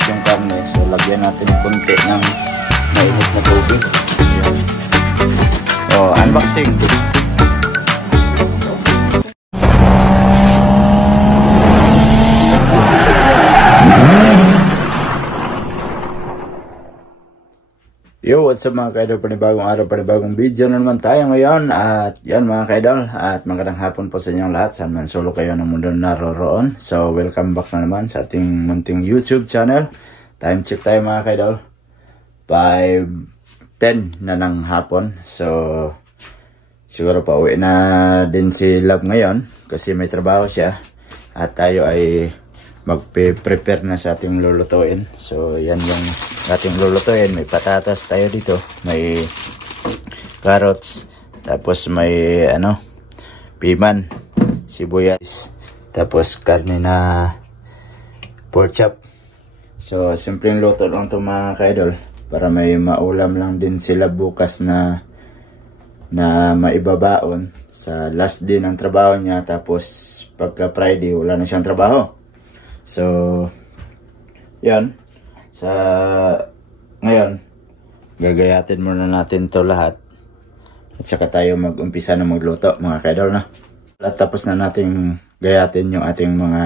bukas yung karne. So lagyan natin konti ng mainit na tubig. Ayan. Oh, unboxing. Yo, what's up mga kaidol, panibagong araw, panibagong video na naman tayo ngayon. At yan mga kaidol, at magandang hapon po sa inyong lahat, saan man solo kayo ng mundo naroroon. So welcome back na naman sa ating munting YouTube channel. Time check tayo mga kaidol, 5:10 na ng hapon. So siguro pa uwi na din si Love ngayon kasi may trabaho siya. At tayo ay magpe-prepare na sa ating lulutuin. So yan yung ating lulutuin. May patatas tayo dito, may carrots, tapos may piman, sibuyas, tapos karne na pork chop. So simpleng luto lang ito mga kaidol, para may maulam lang din sila bukas na maibabaon sa last day ng trabaho niya. Tapos pagka Friday wala na siyang trabaho. So yan, sa ngayon gagayatin muna natin to lahat at saka tayo mag-umpisa na magluto mga kaidol na. At tapos na natin gayatin yung ating mga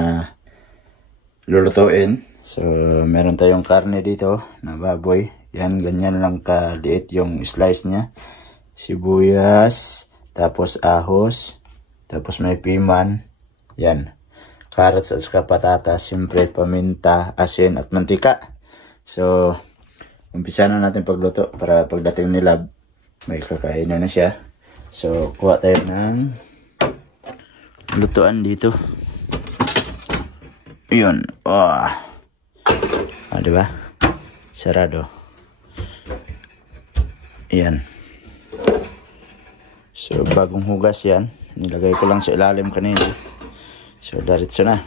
lulutuin. So meron tayong karne dito na baboy. Yan, ganyan lang kaliit yung slice niya. Sibuyas, tapos ahos, tapos may piman, yan, carrots at saka patatas, siyempre paminta, asin at mantika. So umpisa na natin pagluto para pagdating ni Love may kakain na siya. So kuha tayo ng lutuan dito. Yun, diba? Sarado. Yan. So bagong hugas yan, nilagay ko lang sa ilalim kanina. So diretso na.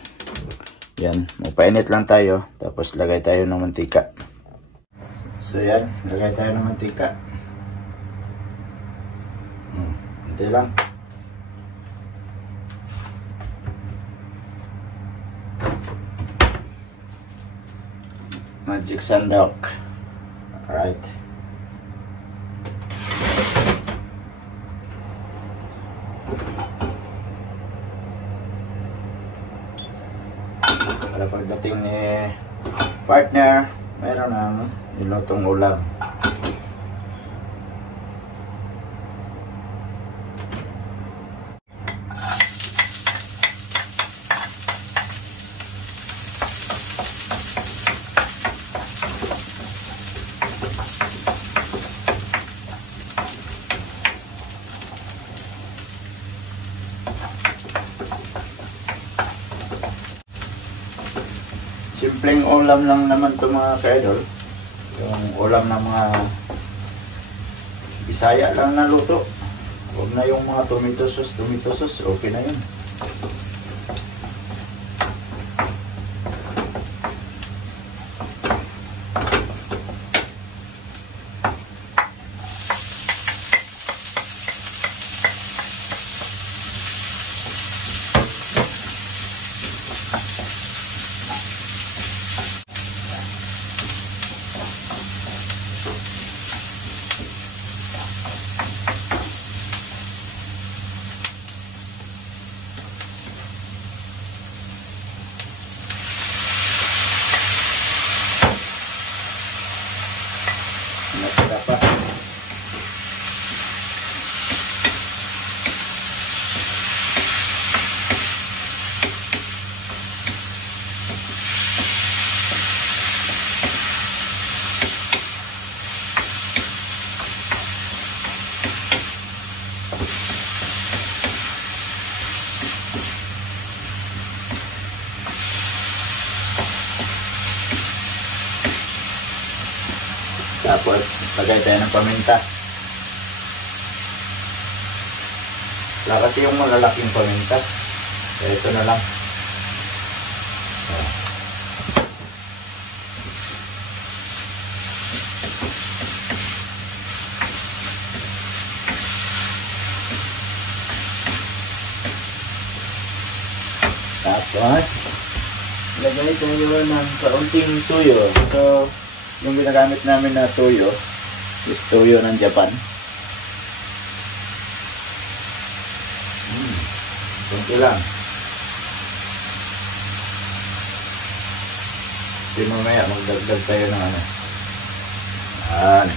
Yan, mapainit lang tayo, tapos lagay tayo ng mantika. So yan, lagay tayo ng mantika. Hindi lang. Magic sandok. Alright. Para pagdating ni partner, mayroon ng nilutong ulam. Simpleng ulam lang naman ito mga kaidol. Yung ulam ng mga Bisaya lang na luto. Huwag na yung mga tomato sauce, okay na yun. Nasira pa. Tapos lagay tayo ng paminta. Wala kasi yung malalaking paminta. Kaya ito na lang. Tapos maglagay tayo ng kaunting tuyo. So, yung ginagamit namin na tuyo is tuyo ng Japan. Kunti lang. Kasi mamaya magdagdag tayo ng ano. Yan.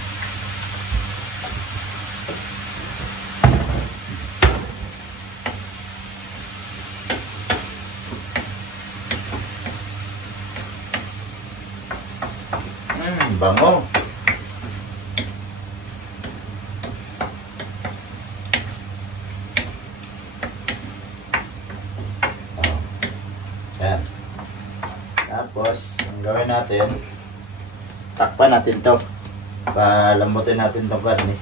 Bango. Yan. Tapos, ang gawin natin, takpan natin to. Palambutin natin tong karne.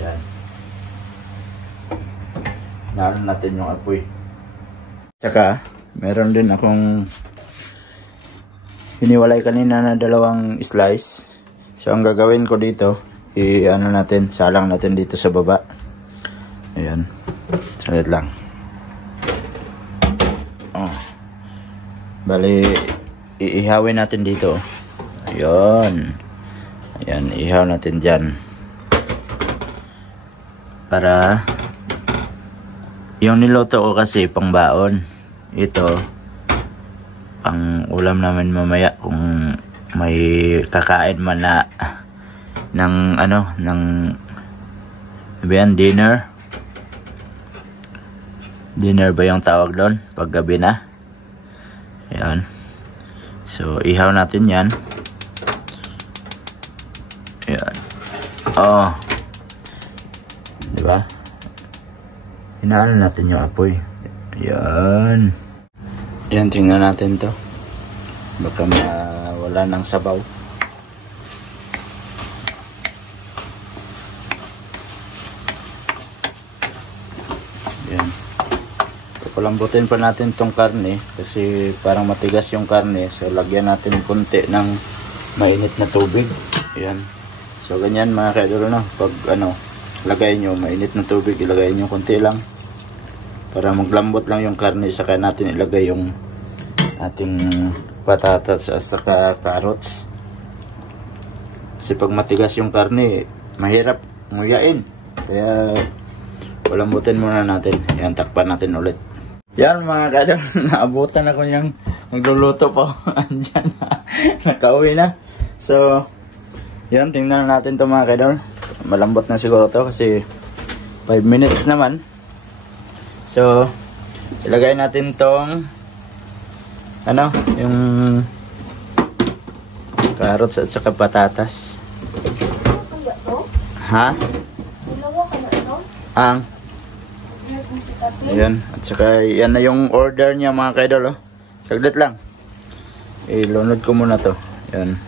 Yan. Naalan natin yung apoy. Saka, meron din akong hiniwalay kanina na dalawang slice. So ang gagawin ko dito, ano natin, salang natin dito sa baba. Ayan. Salit lang. Oh. Bali, iihawin natin dito. Ayan. Ayan, ihaw natin dyan. Para yung niluto ko kasi pang baon. Ito ang ulam namin mamaya kung may kakain man na ng ano, ng dinner ba yung tawag doon pag gabi na. Ayan. So ihaw natin yan. Ayan. Oh, diba, hinaan natin yung apoy. Ayan. Yan, tingnan natin to. Baka mawala ng sabaw. Yan. Papalambutin pa natin tong karne kasi parang matigas yung karne. So lagyan natin konti ng mainit na tubig. Yan. So ganyan mga kaidol, no? Pag lagay nyo mainit na tubig, ilagay nyo konti lang. Para maglambot lang yung karne, saka natin ilagay yung ating patatas at saka carrots. Kasi pag matigas yung karne, mahirap nguyain. Kaya palambutin muna natin. Yan, takpan natin ulit. Yan mga kadol, naabutan ako yung magluluto po. Andyan na, nakauwi na. So, yan, tingnan natin to mga kadol. Malambot na siguro to kasi 5 minutes naman. So, ilagay natin tong yung carrots at saka patatas. Ha? Ang ayan, at saka yan na yung order niya mga kaidol. Saglit lang. Ilunod ko muna to. Yan.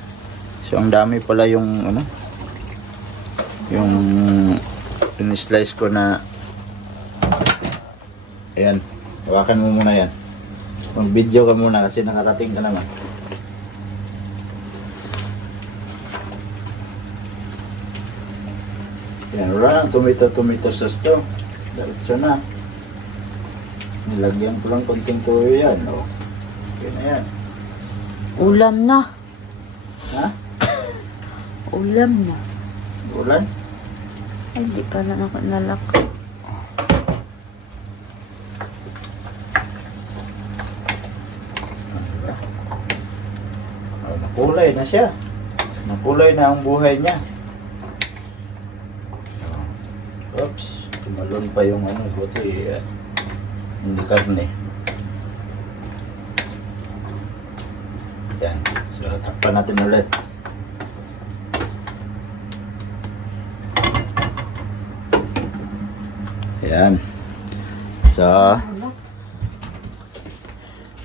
So, ang dami pala yung yung in-slice ko na. Ayan, hawakan mo muna yan. Mag-video ka muna kasi nakarating ka naman. Ayan, wala. Tomato sauce to. Diretso na. Nilagyan ko lang konting tuyo yan. O, okay na yan. Ulam na. Ha? Ulam na. Ulan? Ay, di pala ako nalako. Nakulay na siya. Nakulay na ang buhay niya. Oops, tumalon pa yung buti. Hindi karne. Yan. So, takpan natin ulit. Yan. So,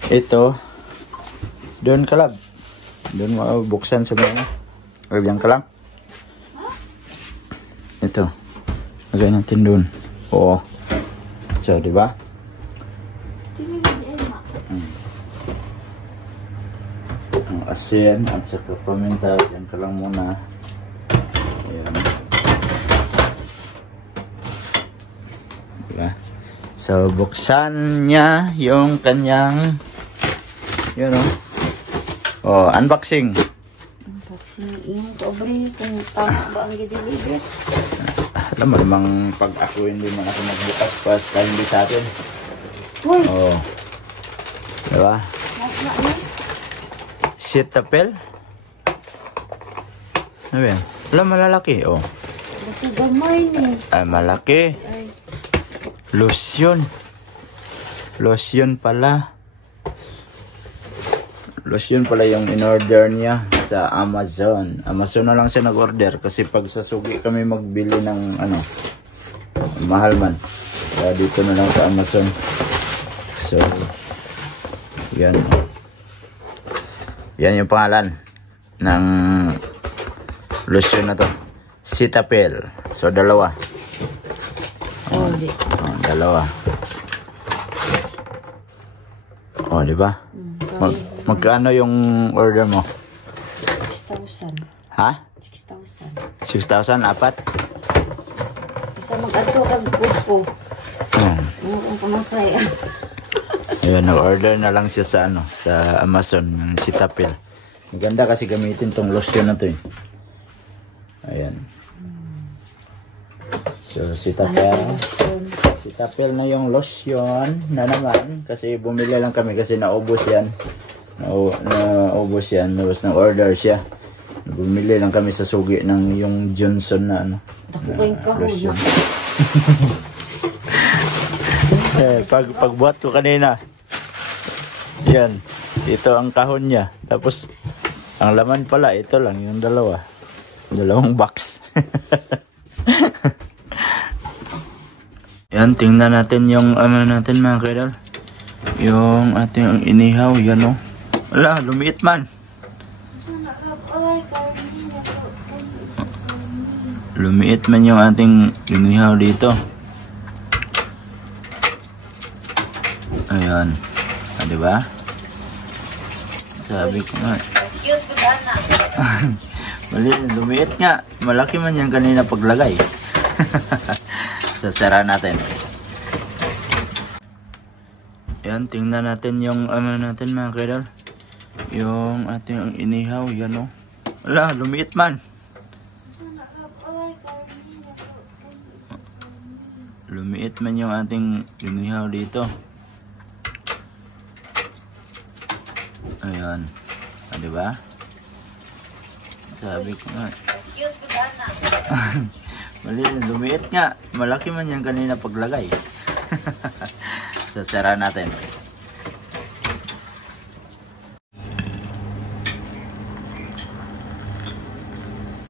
ito, doon kalab. Doon mo buksan sa mga. Lagyan ka lang. Ito. Lagay natin doon. Oo. So, di ba? Ang asin at saka paminta. Lagyan ka lang muna. Ayan. Diba? So, buksan niya yung kanyang, yun o. Oh, unboxing. Yung pobre, kung tama ba ang i-deliver? Alam mo namang pag ako hindi man ako magbukas first time din sa atin. Uy! Oh. Diba? Cetaphil? Ano yan? Alam, malalaki. Oh. Basta gamay ni. Ay, malaki. Ay, Lotion. Lotion pala. Lotion pala yung in-order niya sa Amazon. Amazon na lang siya nag-order kasi pag sa Sugi kami magbili ng ano, mahal man. Kaya dito na lang sa Amazon. So, yan. Yan yung pangalan ng lotion na to. Cetaphil. So, dalawa. oh, di. Oh, dalawa. Oh, di ba? Magkano yung order mo? 6,000. Ha? 6,000. 6,000, apat? Isa mag-ato kag gusto. Ang pamasaya. Ayun, nag-order na lang siya sa ano, sa Amazon ng Cetaphil. Maganda kasi gamitin tong lotion na to eh. Ayan. So, Cetaphil. Cetaphil na yung lotion na naman kasi bumili lang kami kasi naubos yan. Naubos yan. Tapos na-order siya. Bumili lang kami sa Sugi ng yung Johnson na ano. Ako pa yung kahon lotion. Pagbuhat ko kanina. Yan. Ito ang kahon niya. Tapos ang laman pala ito lang yung dalawa. Dalawang box. Yan, tingnan natin yung ano natin mga kaidol. Yung ating inihaw, yan o. Wala, lumiit man. Lumiit man yung ating inihaw dito. Ayan. Ah, diba? Sabi ko nga. Cute po sana. Mali, lumiit nga. Malaki man yan kanina paglagay. So, sara natin. Yan, tingnan natin yung ano natin mga kaidol. Yung ating inihaw, yan o. Wala, lumiit man. Lumiit man yung ating inihaw dito. Ayan. Ah, diba? Sabi ko nga. Cute po sana. Mali, lumiit nga. Malaki man yan kanina paglagay. So, sara natin.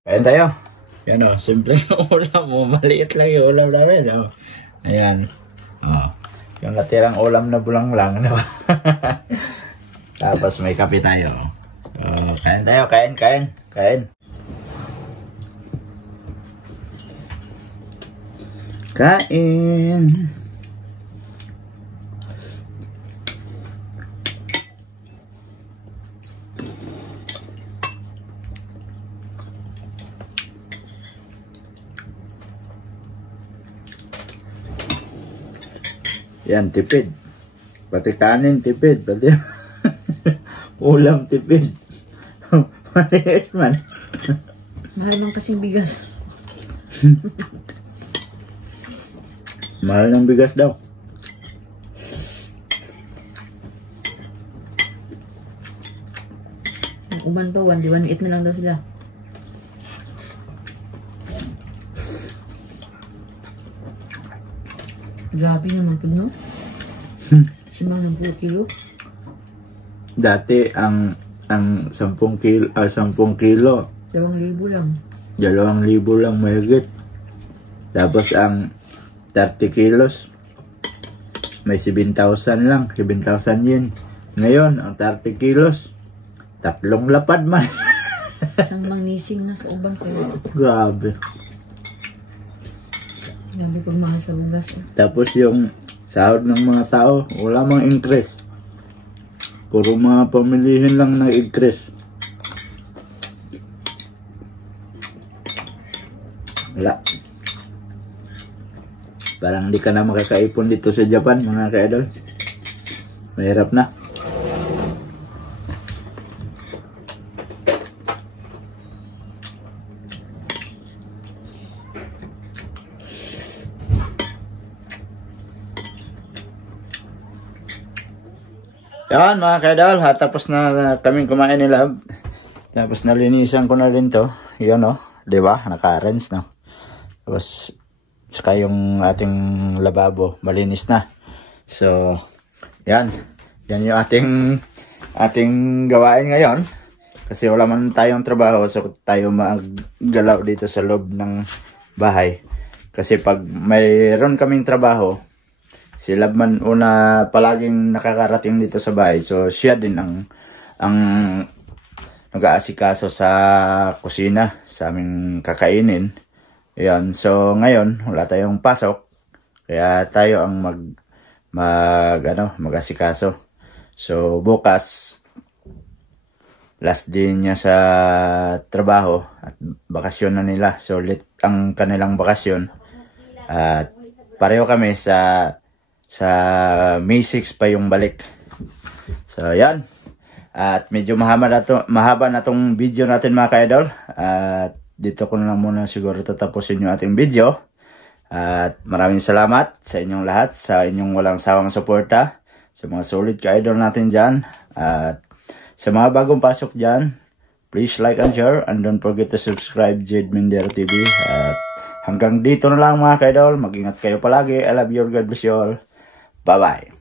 Ayan tayo. Yan o, simple yung ulam mo. Maliit lang yung ulam namin. O. Ayan. O. Yung natirang ulam na bulang lang. No? Tapos may kape tayo. So, kain tayo. Kain. Yan, tipid. Pati kanin, tipid. Pati ulam, tipid. Maliit man. Mahal man kasing bigas. Mahal ng bigas daw. Ang uban pa, 1.8 na lang daw sila. Grabe naman po, no? Simang ng 10 kilo. Dati ang 10 kilo, 10 kilo. 2,000 lang. 2,000 lang mahigit. Tapos ang 30 kilos, may 7,000 lang, 7,000 yen. Ngayon, ang 30 kilos, 3 lapad man. Isang mangnising na sa uban kayo. Grabe. Grabe pagmahal sa bugas. Eh. Tapos yung sahod ng mga tao, wala mang increase. Puro mga pamilihin lang na increase. Wala. Parang hindi ka na makakaipon dito sa Japan, mga ka-idol. Mahirap na. Yan mga ka-idol, tapos na kaming kumain ni Love. Tapos nalinisan ko na rin to. Yan o, diba? Naka-rinse no. Tapos saka yung ating lababo, malinis na. So, yan. Yan yung ating gawain ngayon. Kasi wala man tayong trabaho, so tayo maggalaw dito sa loob ng bahay. Kasi pag mayroon kaming trabaho, si Labman una palaging nakakarating dito sa bahay. So, siya din ang nag-aasikaso sa kusina, sa aming kakainin. Ayan. So, ngayon, wala tayong pasok. Kaya tayo ang mag-asikaso. So, bukas, last day niya sa trabaho at bakasyon na nila. So, ulit ang kanilang bakasyon. At pareho kami sa May 6 pa yung balik. So, yan. At medyo mahaba na tong video natin mga ka-idol. At dito ko na lang muna siguro tatapusin yung ating video. At maraming salamat sa inyong lahat, sa inyong walang sawang suporta, sa mga solid ka-idol natin dyan. At sa mga bagong pasok dyan, please like and share. And don't forget to subscribe Jade Mindero TV. At hanggang dito na lang mga ka-idol. Mag-ingat kayo palagi. I love you. God bless you all. Bye-bye.